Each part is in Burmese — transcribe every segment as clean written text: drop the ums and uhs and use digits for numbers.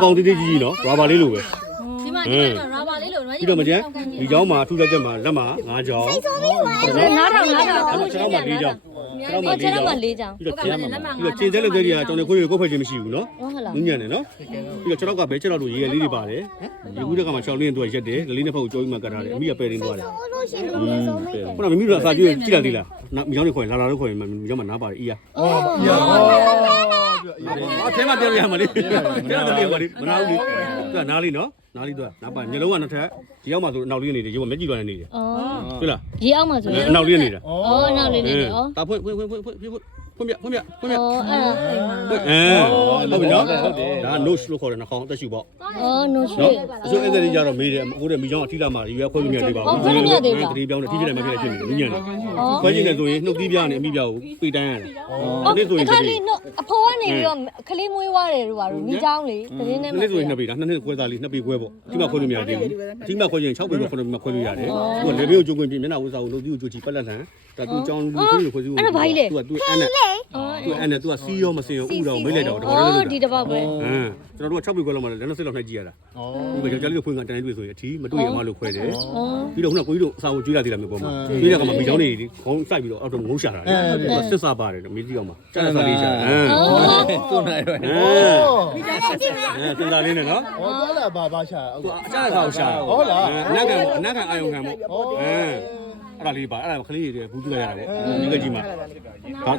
ပေါင်းသေးသေးကြီးကြီးနော်ရာဘာလေးလိုပဲ ဒီမှာဒီမှာရာဘာလေးလို့ ပြီးတော့မကျန်ဒီเจ้าမှာထူးခြားချက်မှာလက်မှာ9ချောင်း နားထောင်6ချောင်းမှာ4ချောင်း 6ချောင်းမှာ4ချောင်း ပြီးတော့ခြေသေးလက်သေးတွေကကျွန်တော်ခွေးကိုဖက်ခြင်းမရှိဘူးနော်နင်းညံ့တယ်နော်ပြီးတော့ကျွန်တော်ကဘဲချက်တော့ရေလေးတွေပါတယ်ရေကူးတဲ့ကမှာ6လင်းတော့ရက်တယ်လေးနှစ်ဖက်ကိုကြောပြီးမှကတ်ထားတယ်အမိကပယ်ရင်းသွားတယ်ခုနမမီတို့အစာကျွေးကြည့်လိုက်သေးလားမြောင်းတွေခေါ်ရင်လာလာတော့ခေါ်ရင်မြောင်းမှာနားပါတယ်အီးရအထဲမှာပြန်ရမှာလေပြန်တယ်ပါလေမနာဘူးလေသူကနားလေးနော်နားလေးသူကနားပါညလုံးကနှစ်ထပ်ဒီရောက်မှဆိုအနောက်လေးနေတယ်ရုပ်ကမျက်ကြည့်လွှမ်းနေတယ်ဟုတ်လား ရေအောက်မှာဆိုရင် အနောက်လေးနေတာ အနောက်လေးနေတယ်ဒါဖွင့်ပြဟုတ်ပြီနော် အဲ့ဒါဟုတ်ပြီနော်ဒါ nose လို့ခေါ်တယ်နှာခေါင်းအသက်ရှူပေါ့ no ရွှေ ဆိုအဲ့ဒါကြီးကြတော့မေးတယ်ကိုတဲ့မိချောင်းအထိလာမှာရွေးခွဲလို့မရသေးပါဘူးတတိပြောင်းတယ်ထိဖြစ်တယ်မဖြစ်တယ်ဖြစ်နေတယ်ညံ့တယ်ခွဲခြင်းနဲ့ဆိုရင်နှုတ်သီးပြားနဲ့အမိပြားကိုပိတ်တန်းရတယ်နေ့ဆိုရင် ခါလေးအဖေကနေပြီးတော့ခလေးမွေးွားတယ်တို့ပါတော့မိချောင်းလေသတင်းနဲ့ နေ့ဆိုရင်နှစ်ပေဒါနှစ်ခွဲသားလေးနှစ်ပေခွဲပေါ့ဒီမှာခွဲလို့မရသေးဘူးဒီမှာခွဲရင်6ပေခွဲလို့ခွဲလို့ရတယ်သူကလေဘေးကိုကြိုးကွင်းပြမျက်နှာဝတ်စာကိုနှုတ်သီးကိုကြိုးချီပတ်လက်လှန်ဒါသူကြောင်းလူခွေးကိုခွဲစုကိုသူကအဲ့နဲ့သူကစီးရောမစင်ရောဥတော်မိတ်လိုက်တော့တော့ ဒီတစ်ပေါက်ပဲ ကျွန်တော်တို့က6ပေခွဲလောက်မှလည်းလက်နှစ်စစ်လောက်နှိုက်ကြည့်ရတာဒီကယောက်ျားလေးကိုဖွင့်ကတန်းတွေ့ဆိုရင်အထီးမတွေ့ရမှလို့ခွဲတယ်ပြီးတော့ခုနကကိုကြီးတို့အစာကိုကျွေးရသေးတာမျိုးပေါ့မှာကျွေးတဲ့ကမှမိချောင်းတွေခေါင်းစိုက်ပြီးတော့အောက်တော့ငုံရှာတာလေစစ်စားပါတယ်မင်းကြီးအောင်မှာကျန်တဲ့စားလေးရှာသွန်နိုင်တော့စဉ်းစားလေးနဲ့နော် ဟောကြားလာဘာရှာ သူအကျတဲ့စားကိုရှာဟုတ်လားအနက်ခံအာယုံခံပေါ့အဲ့ဒါလေးပါအဲ့ဒါခလေးတွေဘူးပြလိုက်ရတယ်ဒီကကြီးမှာ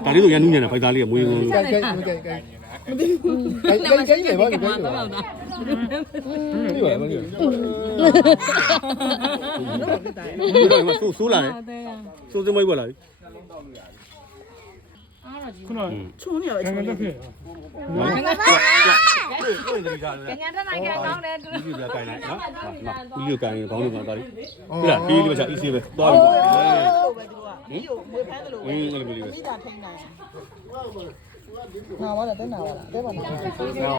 ဒါလေးဆိုရန်နူးညံတယ်ဖိုက်သားလေးကမွေးကုန် ကဲလေဘာဒီဆိုးလာတယ်ဆိုးစမွေးပေါ်လာပြီခုနချုံနေရပဲချုံနေတယ်ငါတက်နိုင်ခဲ့ကောင်းတယ်သူ ဒီလိုကိုင်းလိုက်နော်ဒီလိုကိုင်းရင်ခေါင်းလေးမှာသွားလိဟုတ်လားဒီလိုပဲချ easy ပဲသွားပြီဒီကိုမွေးဖမ်းတယ်လို့ပဲ အဲ့လိုမျိုးလေးပဲ ပြီးတာထိန်းနိုင်နာပါလားတဲ့နာပါလားတဲ့ပါလား